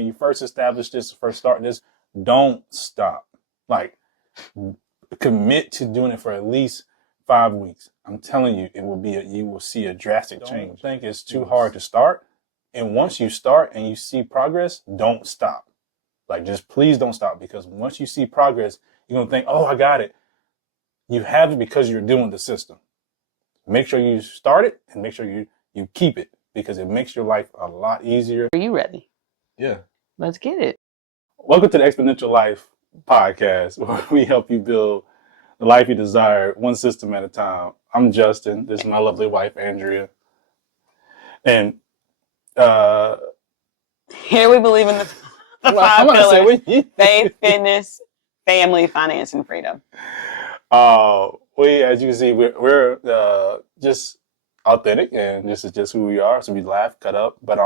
when you first establish this, first start this, don't stop. Like, commit to doing it for at least 5 weeks. I'm telling you, you will see a drastic change. Don't think it's too hard to start. And once you start and you see progress, don't stop. Like, just please don't stop, because once you see progress, you're going to think, oh, I got it. You have it because you're doing the system. Make sure you start it and make sure you keep it, because it makes your life a lot easier. Are you ready? Yeah. Let's get it. Welcome to the Exponential Life podcast, where we help you build the life you desire, one system at a time. I'm Justin. This is my lovely wife, Andrea. And here we believe in the 5 pillars: faith, fitness, family, finance, and freedom. As you can see, we're just authentic, and this is just who we are. So we laugh, cut up. But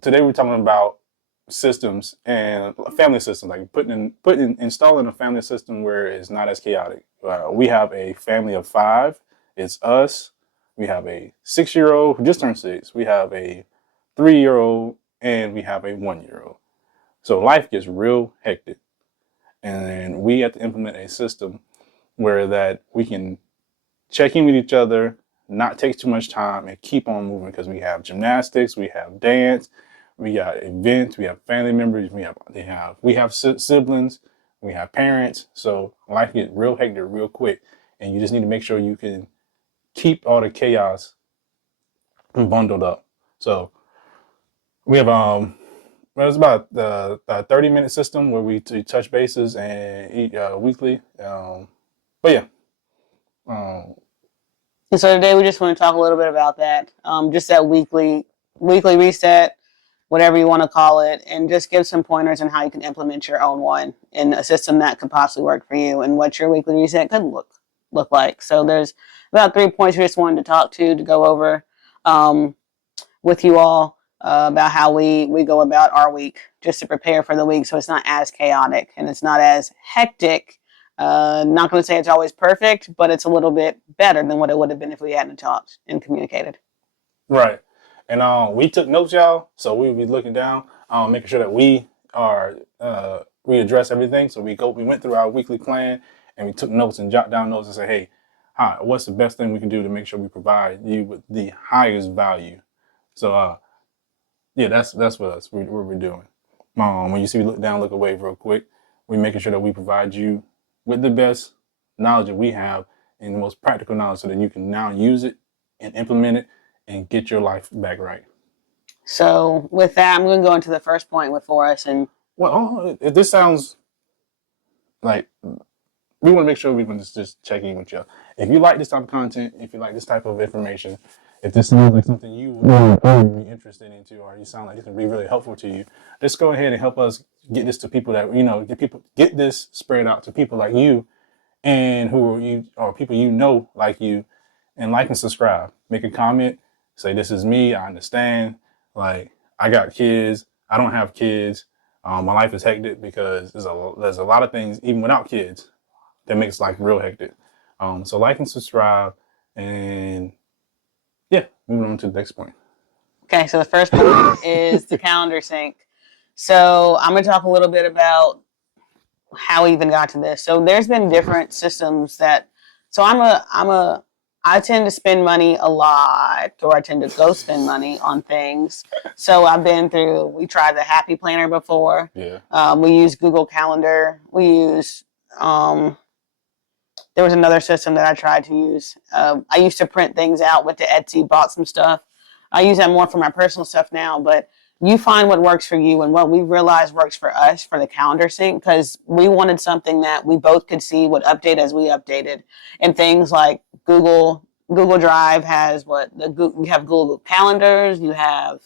today we're talking about systems and family systems, like installing a family system where it's not as chaotic. We have a family of 5. It's us. We have a 6-year-old who just turned 6. We have a 3-year-old, and we have a 1-year-old. So life gets real hectic, and we have to implement a system where that we can check in with each other, not take too much time, and keep on moving, because we have gymnastics, we have dance, we got events, we have family members, we have siblings, we have parents. So life gets real hectic real quick, and you just need to make sure you can keep all the chaos bundled up. So we have it's about a 30-minute system where we touch bases and eat weekly. But yeah. And so today we just want to talk a little bit about that. Just that weekly reset, whatever you want to call it, and just give some pointers on how you can implement your own one in a system that could possibly work for you, and what your weekly reset could look like. So there's about 3 points we just wanted to go over with you all about how we go about our week, just to prepare for the week, so it's not as chaotic and it's not as hectic. Not going to say it's always perfect, but it's a little bit better than what it would have been if we hadn't talked and communicated. Right. And we took notes, y'all. So we will be looking down, making sure that we address everything. So we went through our weekly plan, and we took notes and jot down notes and say, hey, what's the best thing we can do to make sure we provide you with the highest value? So yeah, that's what we're doing. When you see me look down, look away real quick, we're making sure that we provide you with the best knowledge that we have, and the most practical knowledge, so that you can now use it and implement it and get your life back right. So with that, I'm going to go into the first point for us. And if this sounds like, we want to make sure we can just check in with you. If you like this type of content, if you like this type of information, if this sounds like something you are really interested into, or you sound like this would be really helpful to you, just go ahead and help us get this to people that, get this spread out to people like you, and people like you, and like and subscribe. Make a comment, say, this is me, I understand. Like, I got kids, I don't have kids. My life is hectic, because there's a lot of things, even without kids, that makes life real hectic. So like and subscribe, and yeah, moving on to the next point. Okay, so the first point is the calendar sync. So I'm going to talk a little bit about how we even got to this. So there's been different systems I tend to spend money a lot, or I tend to go spend money on things. So we tried the Happy Planner before. Yeah. We use Google Calendar. We use, there was another system that I tried to use. I used to print things out with the Etsy, bought some stuff. I use that more for my personal stuff now, but you find what works for you, and what we realized works for us for the calendar sync, because we wanted something that we both could see would update as we updated. And things like Google Drive has you have Google Calendars, you have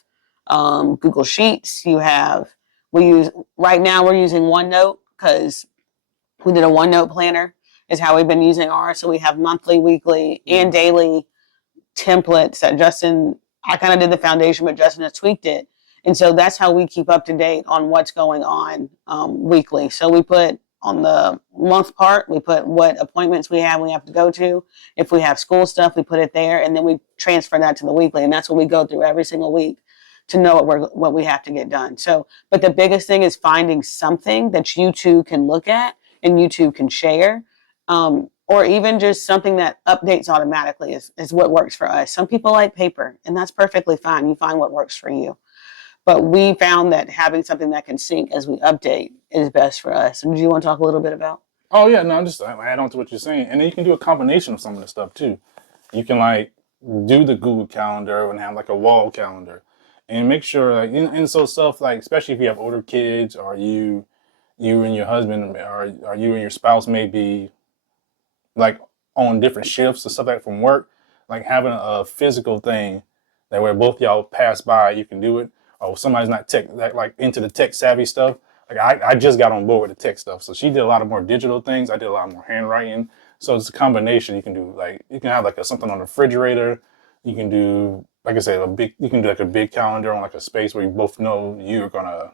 Google Sheets, right now we're using OneNote, because we did a OneNote planner is how we've been using ours. So we have monthly, weekly, and daily templates that I kind of did the foundation, but Justin has tweaked it. And so that's how we keep up to date on what's going on weekly. So we put on the month part, we put what appointments we have to go to. If we have school stuff, we put it there, and then we transfer that to the weekly. And that's what we go through every single week to know what we have to get done. So, but the biggest thing is finding something that you two can look at and you two can share. Or even just something that updates automatically is what works for us. Some people like paper, and that's perfectly fine. You find what works for you. But we found that having something that can sync as we update is best for us. And do you want to talk a little bit about? Oh yeah, no, I'm just add on to what you're saying, and then you can do a combination of some of the stuff too. You can like do the Google Calendar and have like a wall calendar, and make sure like and so stuff like especially if you have older kids or you and your husband or you and your spouse may be like on different shifts or stuff like from work, like having a physical thing that where both y'all pass by, you can do it. Or somebody's not tech like into the tech savvy stuff. Like I just got on board with the tech stuff, so she did a lot of more digital things. I did a lot more handwriting. So it's a combination. You can do like you can have like something on the refrigerator. You can do like I said a big. You can do like a big calendar on like a space where you both know you're gonna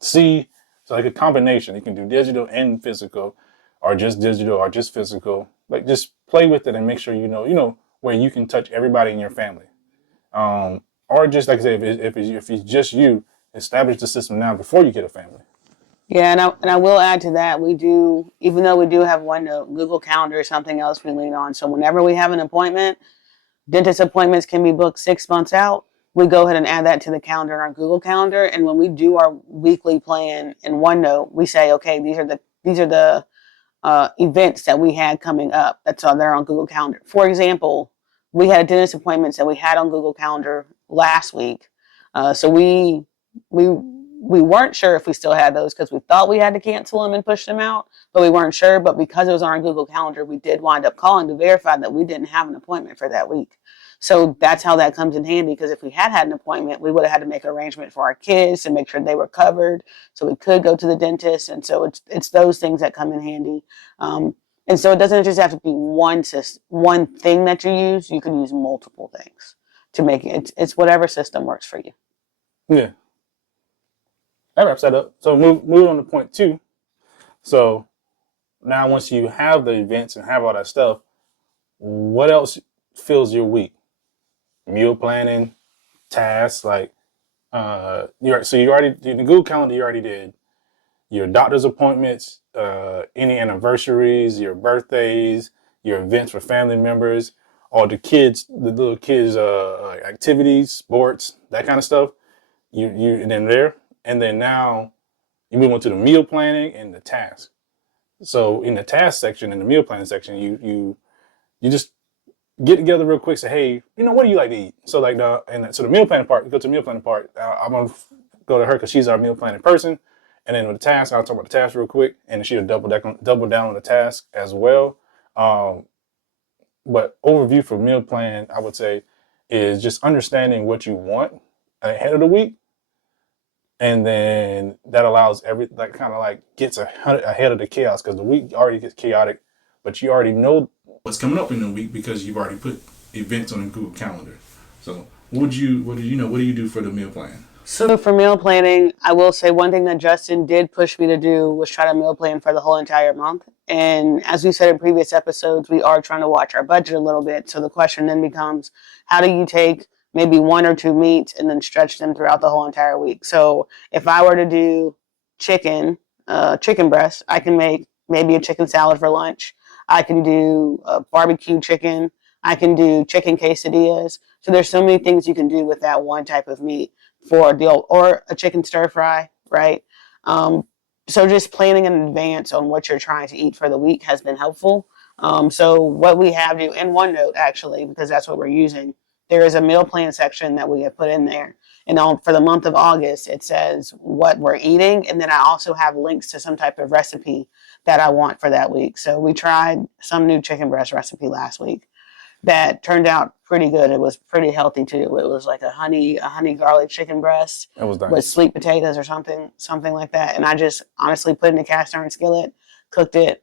see. So like a combination. You can do digital and physical, or just digital or just physical. Like just play with it and make sure you know where you can touch everybody in your family. Or just like I say, if it's just you, establish the system now before you get a family. Yeah, and I will add to that, we do, even though we do have OneNote, Google Calendar is something else we lean on. So whenever we have an appointment, dentist appointments can be booked 6 months out. We go ahead and add that to the calendar in our Google Calendar. And when we do our weekly plan in OneNote, we say, okay, these are the events that we had coming up. That's on there on Google Calendar. For example, we had dentist appointments that we had on Google Calendar last week. So we weren't sure if we still had those because we thought we had to cancel them and push them out, but we weren't sure. But because it was on our Google Calendar, we did wind up calling to verify that we didn't have an appointment for that week. So that's how that comes in handy, because if we had an appointment, we would have had to make an arrangement for our kids to make sure they were covered so we could go to the dentist. And so it's those things that come in handy. And so it doesn't just have to be one thing that you use. You can use multiple things to make it. It's whatever system works for you. Yeah, that wraps that up. So move on to point two. So now once you have the events and have all that stuff, what else fills your week? Meal planning, tasks like you already in the Google Calendar you already did your doctor's appointments, any anniversaries, your birthdays, your events for family members, all the little kids activities, sports, that kind of stuff. You and then there and then now you move on to the meal planning and the task. So in the task section, in the meal planning section, you just get together real quick. Say, hey, what do you like to eat? So like so the meal planning part, you go to the meal planning part. I'm gonna go to her because she's our meal planning person. And then with the task, I'll talk about the task real quick, and she'll double down on the task as well. But overview for meal plan, I would say, is just understanding what you want ahead of the week, and then that allows gets ahead of the chaos because the week already gets chaotic, but you already know what's coming up in the week because you've already put events on the Google Calendar. So what do you do for the meal plan? So for meal planning, I will say one thing that Justin did push me to do was try to meal plan for the whole entire month. And as we said in previous episodes, we are trying to watch our budget a little bit. So the question then becomes, how do you take maybe one or two meats and then stretch them throughout the whole entire week? So if I were to do chicken breast, I can make maybe a chicken salad for lunch. I can do barbecue chicken. I can do chicken quesadillas. So there's so many things you can do with that one type of meat or a chicken stir fry, right? So just planning in advance on what you're trying to eat for the week has been helpful. So what we have to in OneNote, actually, because that's what we're using, there is a meal plan section that we have put in there. And for the month of August, it says what we're eating. And then I also have links to some type of recipe that I want for that week. So we tried some new chicken breast recipe last week that turned out pretty good. It was pretty healthy too. It was like a honey garlic chicken breast with sweet potatoes or something like that. And I just honestly put it in a cast iron skillet, cooked it,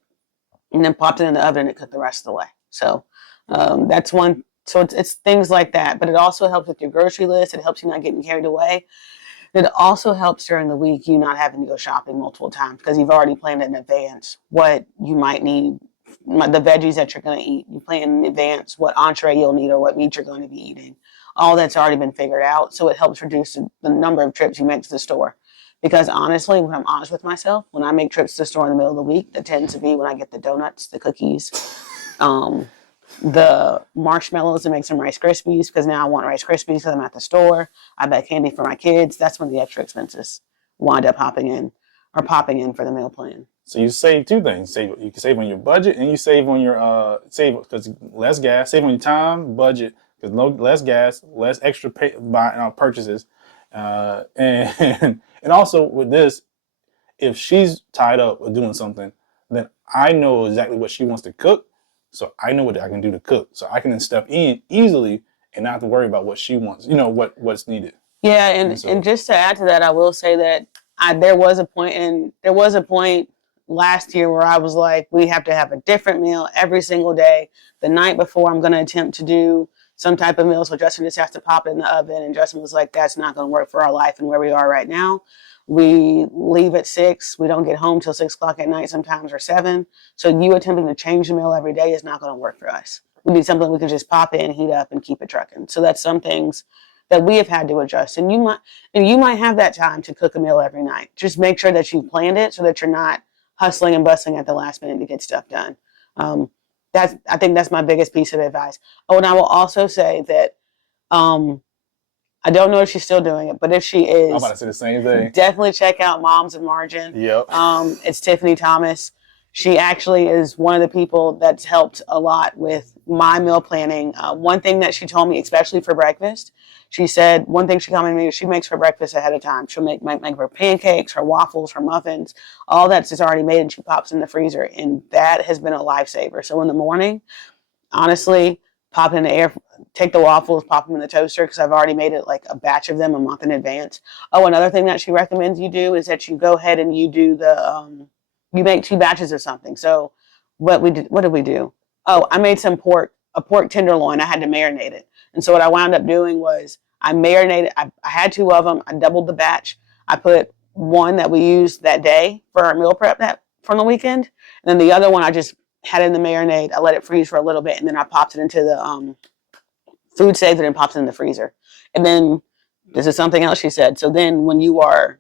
and then popped it in the oven and it cooked the rest of the way. So that's one. So it's things like that. But it also helps with your grocery list. It helps you not getting carried away. It also helps during the week you not having to go shopping multiple times because you've already planned in advance what you might need the veggies that you're going to eat. You plan in advance what entree you'll need or what meat you're going to be eating. All that's already been figured out. So it helps reduce the number of trips you make to the store. Because honestly, when I'm honest with myself, when I make trips to the store in the middle of the week, that tends to be when I get the donuts, the cookies, um, the marshmallows to make some Rice Krispies, because now I want Rice Krispies because I'm at the store. I buy candy for my kids. That's when the extra expenses wind up popping in for the meal plan. So you save two things. You can save on your budget and you save on your save because less gas, save on your time, budget because less gas, less extra purchases, and and also with this, if she's tied up or doing something, then I know exactly what she wants to cook, so I know what I can do to cook, so I can then step in easily and not have to worry about what she wants. You know what's needed. Yeah, and just to add to that, I will say that there was a point last year where I was like, we have to have a different meal every single day. The night before, I'm going to attempt to do some type of meal, so Justin just has to pop it in the oven. And Justin was like, that's not going to work for our life and where we are right now. We leave at 6. We don't get home till 6 o'clock at night sometimes, or 7. So you attempting to change the meal every day is not going to work for us. We need something we can just pop in, heat up, and keep it trucking. So that's some things that we have had to adjust. And you might have that time to cook a meal every night. Just make sure that you planned it so that you're not hustling and bustling at the last minute to get stuff done. I think that's my biggest piece of advice. Oh, and I will also say that I don't know if she's still doing it, but if she is, I'm about to say the same thing. Definitely check out Moms of Margin. Yep. It's Tiffany Thomas. She actually is one of the people that's helped a lot with my meal planning. One thing that she told me, especially for breakfast, she said one thing she told me, she makes her breakfast ahead of time. She'll make her pancakes, her waffles, her muffins, all that's just already made, and she pops in the freezer. And that has been a lifesaver. So in the morning, honestly, pop it in the air, take the waffles, pop them in the toaster, because I've already made it like a batch of them a month in advance. Oh, another thing that she recommends you do is that you go ahead and you do you make 2 batches of something. So what did we do? Oh, I made a pork tenderloin. I had to marinate it. And so what I wound up doing was I marinated, I had 2 of them. I doubled the batch. I put one that we used that day for our meal prep from the weekend. And then the other one, I just had it in the marinade. I let it freeze for a little bit, and then I popped it into the food saver and popped it in the freezer. And then this is something else she said. So then when you are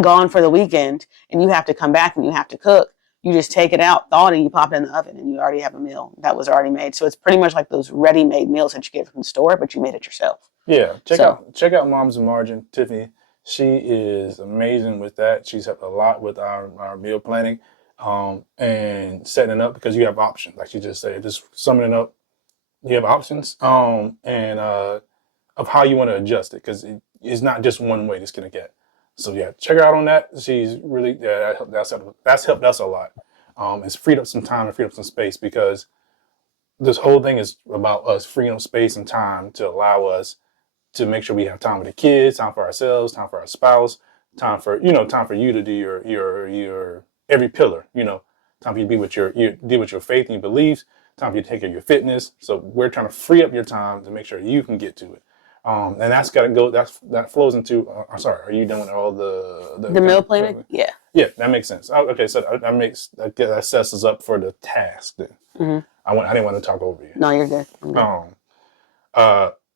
gone for the weekend and you have to come back and you have to cook, you just take it out, thaw it, and you pop it in the oven, and you already have a meal that was already made. So it's pretty much like those ready-made meals that you get from the store, but you made it yourself. Yeah, check out Moms of Margin, Tiffany. She is amazing with that. She's helped a lot with our meal planning and setting it up, because you have options. Like you just said, just summing it up, you have options and of how you want to adjust it, because it's not just one way to skin a cat. So yeah, check her out on that. She's really that's helped us a lot. It's freed up some time and freed up some space, because this whole thing is about us freeing up space and time to allow us to make sure we have time with the kids, time for ourselves, time for our spouse, time for you to do your every pillar. Time for you to be with deal with your faith and your beliefs. Time for you to take care of your fitness. So we're trying to free up your time to make sure you can get to it. And that's got to go. That flows into. I'm sorry. Are you done with all the meal planning? Yeah. Yeah, that makes sense. Okay, so that sets us up for the task. Then I didn't want to talk over you. No, you're good.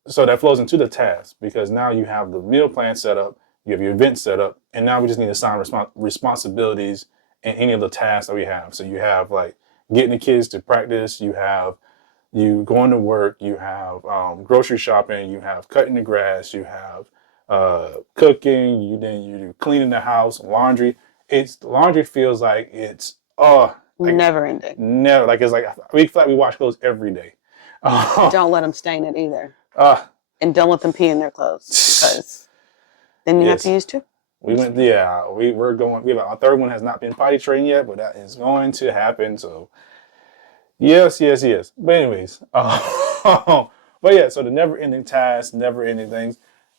So that flows into the task, because now you have the meal plan set up, you have your event set up, and now we just need to assign responsibilities in any of the tasks that we have. So you have like getting the kids to practice, you have you going to work, you have grocery shopping, you have cutting the grass, you have cooking, you do cleaning the house, laundry. Laundry feels like it's never ending. Never, like it's like we feel like we wash clothes every day. Don't let them stain it either. And don't let them pee in their clothes, because then you have to use 2. We're going. Our third one has not been potty trained yet, but that is going to happen. So yes. But anyways, but yeah. So the never-ending tasks, never-ending things.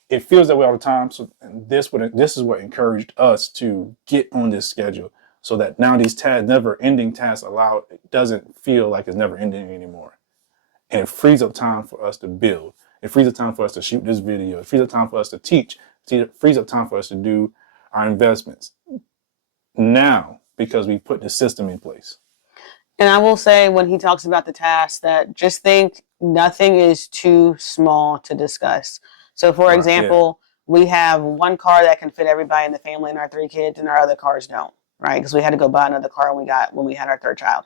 It feels that way all the time. So this is what encouraged us to get on this schedule, so that now these never-ending tasks it doesn't feel like it's never-ending anymore. And it frees up time for us to build. It frees up time for us to shoot this video. It frees up time for us to teach. It frees up time for us to do our investments now, because we put the system in place. And I will say when he talks about the task that just think nothing is too small to discuss. So, for Right. Yeah. example, we have one car that can fit everybody in the family and our 3 kids, and our other cars don't, right? Because we had to go buy another car when we had our third child.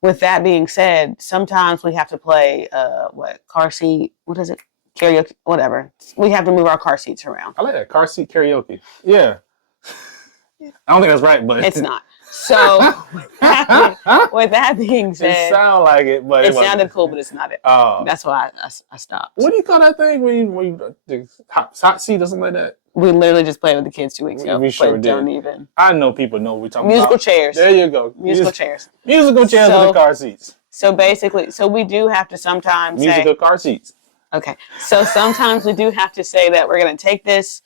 With that being said, sometimes we have to play what car seat? What is it? Karaoke, whatever. We have to move our car seats around. I like that car seat karaoke. Yeah. I don't think that's right, but It's not. So with that being it said, sounded like it, but it it wasn't. sounded cool, but it's not it. Oh, That's why I stopped. what do you call that thing when you the hot seat or something like that? We literally just played with the kids 2 weeks ago. We sure but did. Don't even. I know people know what we're talking Musical about. chairs. There you go. Musical chairs. Musical chairs with the car seats. So basically, so we do have to sometimes Musical car seats. Okay. So sometimes we do have to say that we're going to take this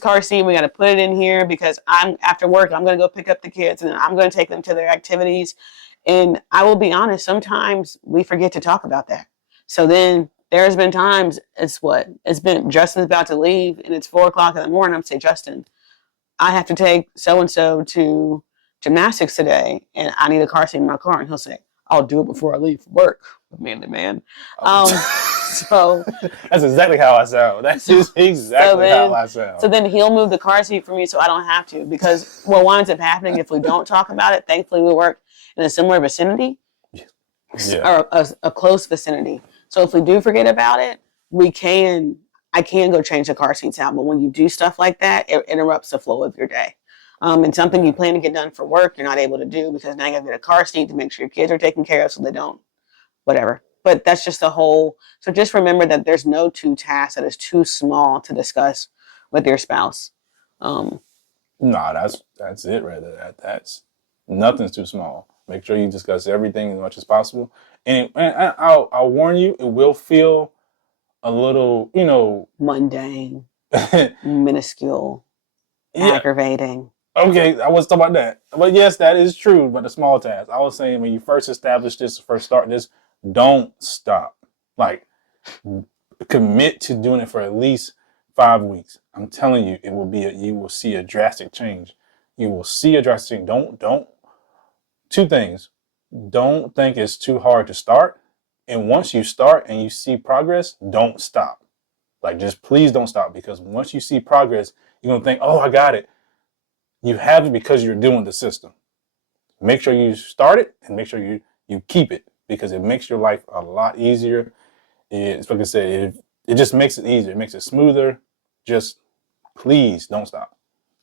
car seat. We got to put it in here because after work, I'm going to go pick up the kids and then I'm going to take them to their activities. And I will be honest, sometimes we forget to talk about that. So then there's been times it's been Justin's about to leave and it's 4:00 in the morning. I'm say, Justin, I have to take so-and-so to gymnastics today and I need a car seat in my car. And he'll say, I'll do it before I leave for work. Manly man. So that's exactly how I sound. That's just exactly how I sound. So then he'll move the car seat for me so I don't have to, because what winds up happening if we don't talk about it, thankfully we work in a similar vicinity or a close vicinity. So if we do forget about it, I can go change the car seats out. But when you do stuff like that, it interrupts the flow of your day. And something you plan to get done for work, you're not able to do because now you have to get a car seat to make sure your kids are taken care of so they don't, whatever. But that's just so just remember that there's no two tasks that is too small to discuss with your spouse. No, that's it right there. That's nothing's too small. Make sure you discuss everything as much as possible. And I'll warn you, it will feel a little, mundane, yeah. minuscule, aggravating. Okay, I was talking about that. But yes, that is true, but the small tasks. I was saying when you first establish this, first start this, don't stop. Like, commit to doing it for at least 5 weeks. I'm telling you, you will see a drastic change. You will see a drastic change. Don't, two things. Don't think it's too hard to start. And once you start and you see progress, don't stop. Like, just please don't stop, because once you see progress, you're going to think, oh, I got it. You have it because you're doing the system. Make sure you start it and make sure you keep it, because it makes your life a lot easier. It's like I said, it just makes it easier. It makes it smoother. Just please don't stop.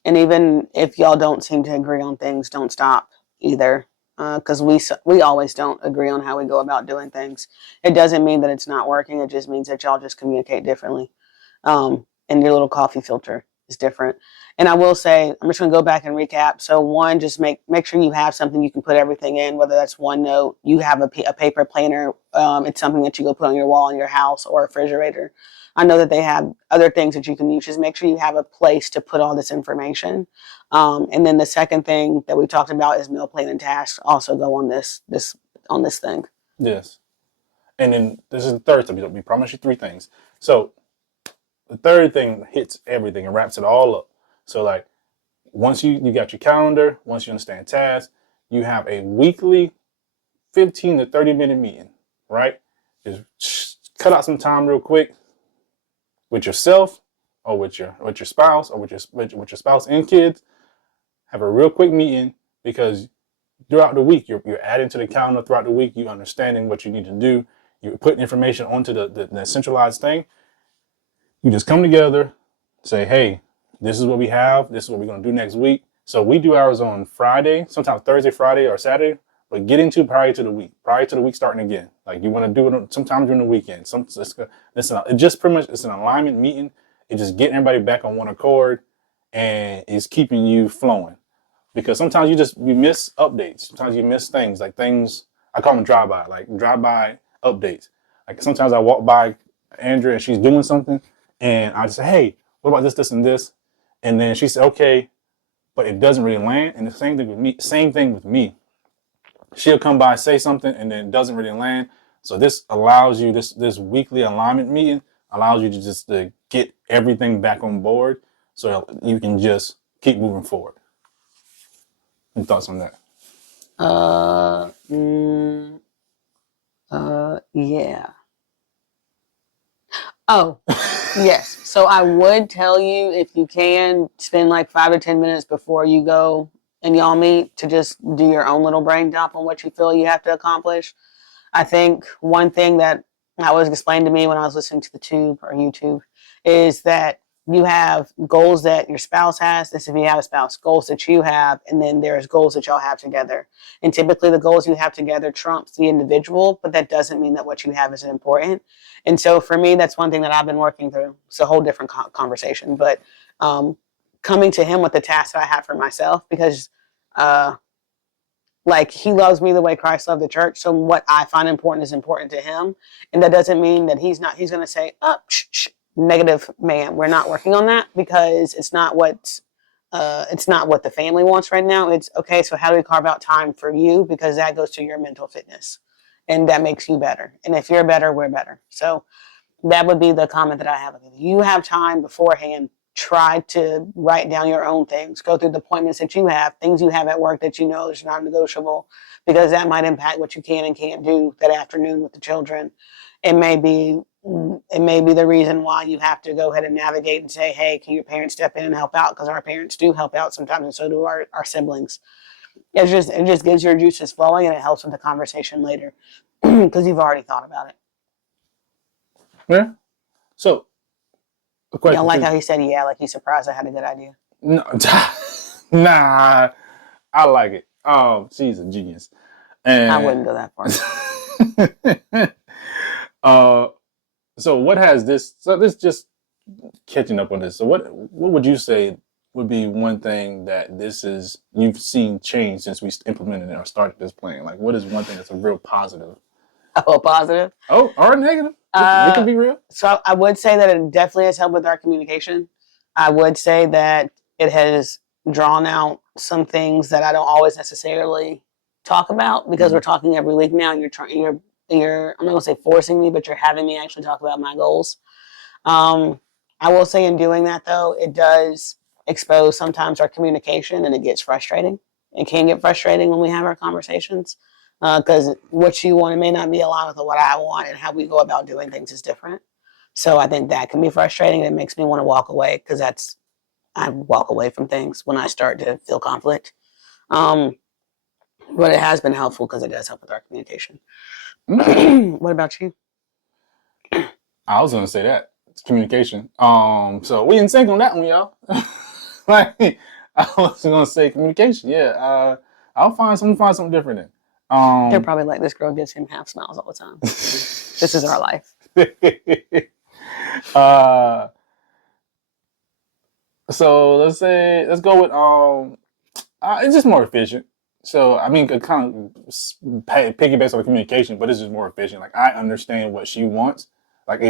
And even if y'all don't seem to agree on things, don't stop either. Because we always don't agree on how we go about doing things. It doesn't mean that it's not working. It just means that y'all just communicate differently. And your little coffee filter is different. And I will say, I'm just going to go back and recap. So one, just make sure you have something you can put everything in, whether that's OneNote, you have a paper planner. It's something that you go put on your wall in your house or a refrigerator. I know that they have other things that you can use. Just make sure you have a place to put all this information. And then the second thing that we talked about is meal plan and tasks also go on this thing. Yes. And then this is the third thing. We promised you 3 things. So the third thing hits everything and wraps it all up. So like, once you got your calendar, once you understand tasks, you have a weekly 15 to 30-minute meeting, right? Just cut out some time real quick with yourself or with your spouse or with your spouse and kids. Have a real quick meeting, because throughout the week you're adding to the calendar. Throughout the week, you understanding what you need to do. You're putting information onto the centralized thing. You just come together, say, hey, this is what we have. This is what we're going to do next week. So we do ours on Friday, sometimes Thursday, Friday, or Saturday, but get into prior to the week starting again. Like, you want to do it sometime during the weekend. It just pretty much, it's an alignment meeting. It just getting everybody back on one accord, and it's keeping you flowing. Because sometimes you miss updates. Sometimes you miss things, like things, I call them drive-by updates. Like, sometimes I walk by Andrea and she's doing something, and I just say, hey, what about this, and this? And then she said, okay, but it doesn't really land. And the same thing with me. She'll come by, say something, and then it doesn't really land. So this allows you, this weekly alignment meeting allows you to just to get everything back on board, so you can just keep moving forward. Any thoughts on that? Uh, mm, yeah. Oh, yes. So I would tell you if you can spend like 5 to 10 minutes before you go and y'all meet to just do your own little brain dump on what you feel you have to accomplish. I think one thing that was explained to me when I was listening to the tube or YouTube is that you have goals that your spouse has. This if you have a spouse, goals that you have, and then there's goals that y'all have together. And typically the goals you have together trumps the individual, but that doesn't mean that what you have isn't important. And so for me, that's one thing that I've been working through. It's a whole different conversation, but coming to him with the task that I have for myself because uh, like he loves me the way Christ loved the church. So what I find important is important to him. And that doesn't mean that he's going to say, oh, negative man. We're not working on that because it's not what the family wants right now. It's okay. So how do we carve out time for you? Because that goes to your mental fitness and that makes you better. And if you're better, we're better. So that would be the comment that I have. If you have time beforehand, try to write down your own things. Go through the appointments that you have, things you have at work that you know is non-negotiable, because that might impact what you can and can't do that afternoon with the children. It may be the reason why you have to go ahead and navigate and say, hey, can your parents step in and help out? Because our parents do help out sometimes, and so do our siblings. It just gives your juices flowing, and it helps with the conversation later because you've already thought about it. Yeah. So, a You question. don't like how he said, yeah, like he's surprised I had a good idea. No, nah, I like it. She's a genius. And I wouldn't go that far. So what has this? So this just catching up on this. So what would you say would be one thing that you've seen change since we implemented it or started this plan? Like, what is one thing that's a real positive? Oh, positive. Oh, or negative? It could be real. So I would say that it definitely has helped with our communication. I would say that it has drawn out some things that I don't always necessarily talk about because we're talking every week now. You're I'm not gonna say forcing me, but you're having me actually talk about my goals. I will say in doing that though, it does expose sometimes our communication and it gets frustrating. It can get frustrating when we have our conversations because what you want may not be aligned with what I want, and how we go about doing things is different. So I think that can be frustrating. It makes me want to walk away because I walk away from things when I start to feel conflict. But it has been helpful because it does help with our communication. What about you? I was gonna say that it's communication. So we in sync on that one, y'all. Like I was gonna say communication. Yeah. I'll find something different then. They're probably like, this girl gives him half smiles all the time. This is our life. So let's go with it's just more efficient. So I mean, it kind of piggyback on communication, but it's just more efficient. Like I understand what she wants. Like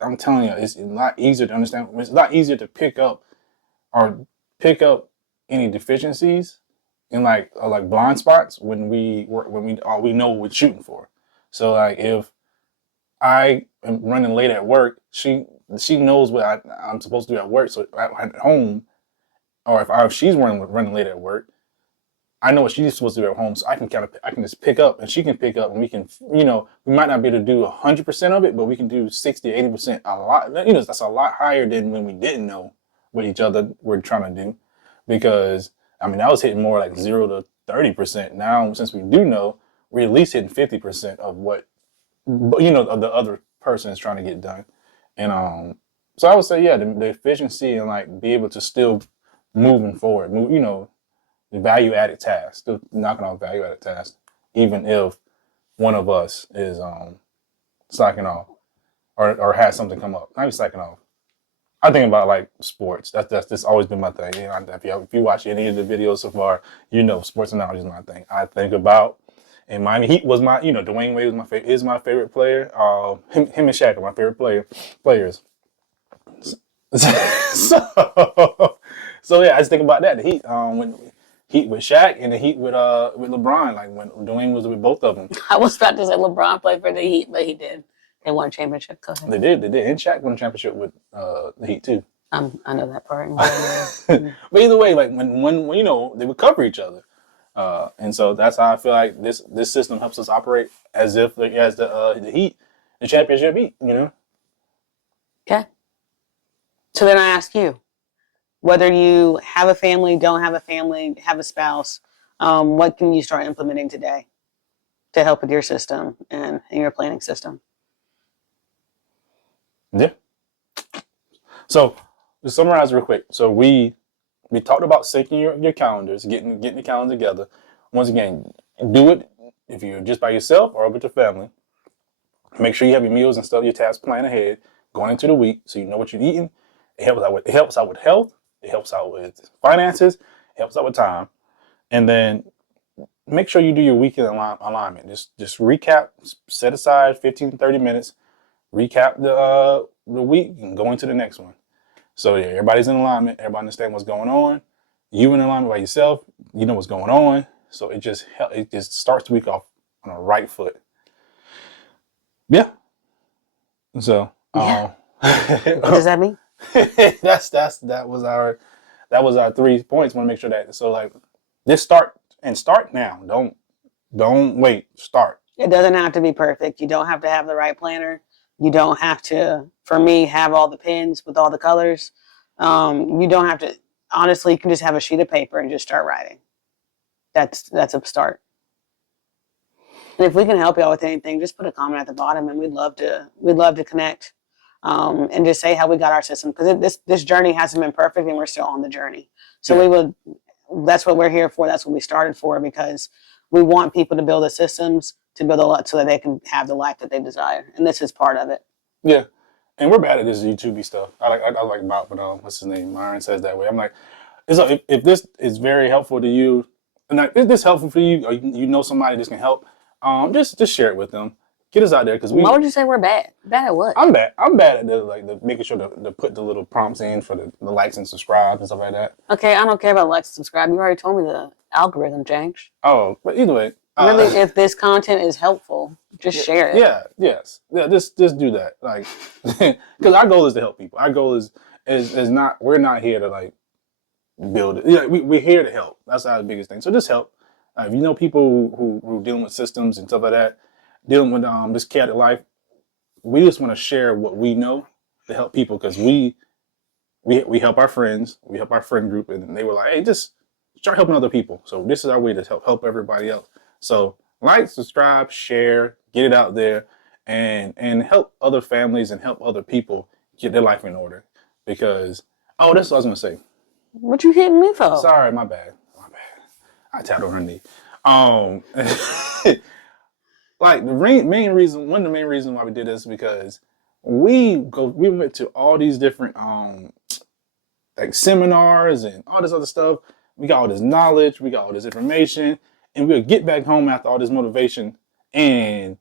I'm telling you, it's a lot easier to understand. It's a lot easier to pick up any deficiencies and like blind spots when we know what we're shooting for. So like if I am running late at work, she knows what I'm supposed to do at work. So at home, or if she's running late at work, I know what she's supposed to do at home. So I can just pick up, and she can pick up, and we can we might not be able to do 100% of it, but we can do 60, 80%. A lot, that's a lot higher than when we didn't know what each other were trying to do, because I mean I was hitting more like 0 to 30%. Now since we do know, we're at least hitting 50% of what of the other person is trying to get done. And so I would say, yeah, the efficiency and like be able to still moving forward, the value added task, still knocking off value added tasks, even if one of us is slacking off or has something come up. Not even slacking off. I think about like sports. That's always been my thing. If you watch any of the videos so far, sports analogy is my thing. I think about. And Miami Heat was Dwayne Wade is my favorite player. Him and Shaq are my favorite players. So yeah, I just think about that. The Heat, when Heat with Shaq and the Heat with LeBron, like when Dwayne was with both of them. I was about to say LeBron played for the Heat, but he did. They won a championship. Go ahead. They did. And Shaq won a championship with the Heat too. I know that part. But either way, like when they would cover each other. And so that's how I feel like this system helps us operate as if like, as the Heat, the championship Heat, you know. Okay. So then I ask you, whether you have a family, don't have a family, have a spouse, what can you start implementing today to help with your system and your planning system? Yeah. So to summarize real quick, so we talked about syncing your calendars, getting the calendar together. Once again, do it if you're just by yourself or with your family. Make sure you have your meals and stuff, your tasks planned ahead going into the week, so you know what you're eating. It helps out with health. It helps out with finances. It helps out with time. And then make sure you do your weekend alignment. Just recap, set aside 15 to 30 minutes, recap the week, and go into the next one. So yeah, everybody's in alignment. Everybody understands what's going on. You in alignment by yourself. You know what's going on. So it just starts the week off on a right foot. Yeah. So Yeah. What does that mean? that was our 3 points. Want to make sure that so like this start now. Don't wait. Start. It doesn't have to be perfect. You don't have to have the right planner. You don't have to, for me, have all the pins with all the colors. You don't have to. Honestly, you can just have a sheet of paper and just start writing. That's a start. And if we can help y'all with anything, just put a comment at the bottom, and we'd love to connect, and just say how we got our system, because this journey hasn't been perfect, and we're still on the journey. So Yeah. that's what we're here for. That's what we started for, because we want people to build the systems to build a lot so that they can have the life that they desire, and this is part of it. Yeah. And we're bad at this YouTube stuff. I like about, but what's his name? Myron says that way. I'm like, so if this is very helpful to you, and like, is this helpful for you, or you know somebody this can help, just share it with them. Get us out there because Why would you say we're bad? Bad at what? I'm bad. I'm bad at the making sure to put the little prompts in for the likes and subscribe and stuff like that. Okay, I don't care about likes and subscribe. You already told me the algorithm changed. Oh, but either way, Really, if this content is helpful, just share it. Yeah, yes, yeah. Just do that, like, because our goal is to help people. Our goal is not. We're not here to like build it. Yeah, we're here to help. That's our biggest thing. So just help. If you know people who dealing with systems and stuff like that, dealing with this chaotic life, we just want to share what we know to help people because we help our friends, we help our friend group, and they were like, hey, just start helping other people. So this is our way to help everybody else. So like, subscribe, share, get it out there, and help other families and help other people get their life in order. Because that's what I was gonna say. What you hitting me for? Sorry, my bad. I tapped on her knee. Like one of the main reasons why we did this is because we went to all these different like seminars and all this other stuff. We got all this knowledge, we got all this information, and we'll get back home after all this motivation, and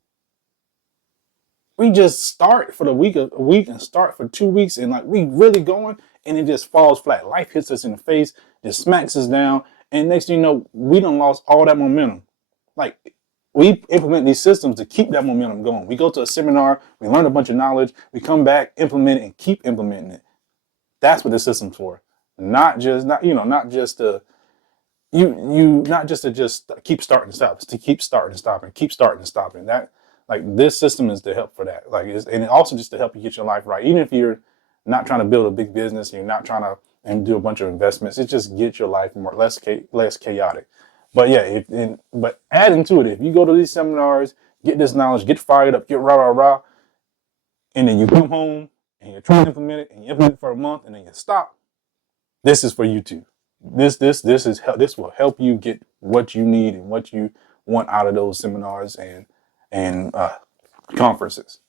we just start for a week and start for 2 weeks, and like we really going, and it just falls flat. Life hits us in the face, just smacks us down, and next thing you know, we done lost all that momentum. Like we implement these systems to keep that momentum going. We go to a seminar, we learn a bunch of knowledge, we come back, implement it, and keep implementing it. That's what the system's for. Not just to just keep starting and stop. It's to keep starting and stopping, keep starting and stopping. That like this system is to help for that. Like and it also just to help you get your life right. Even if you're not trying to build a big business, you're not trying to and do a bunch of investments. It just get your life less chaotic. But yeah, but adding to it, if you go to these seminars, get this knowledge, get fired up, get rah, and then you come home and you're trying to implement it and you implement it for a month and then you stop. This is for you too. This will help you get what you need and what you want out of those seminars and conferences.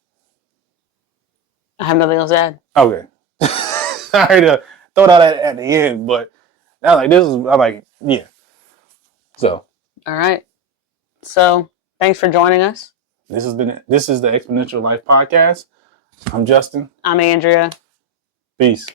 I have nothing else to add. Okay. Sorry to throw that at the end, but I'm like, yeah. So. All right. So thanks for joining us. This is the Exponential Life Podcast. I'm Justin. I'm Andrea. Peace.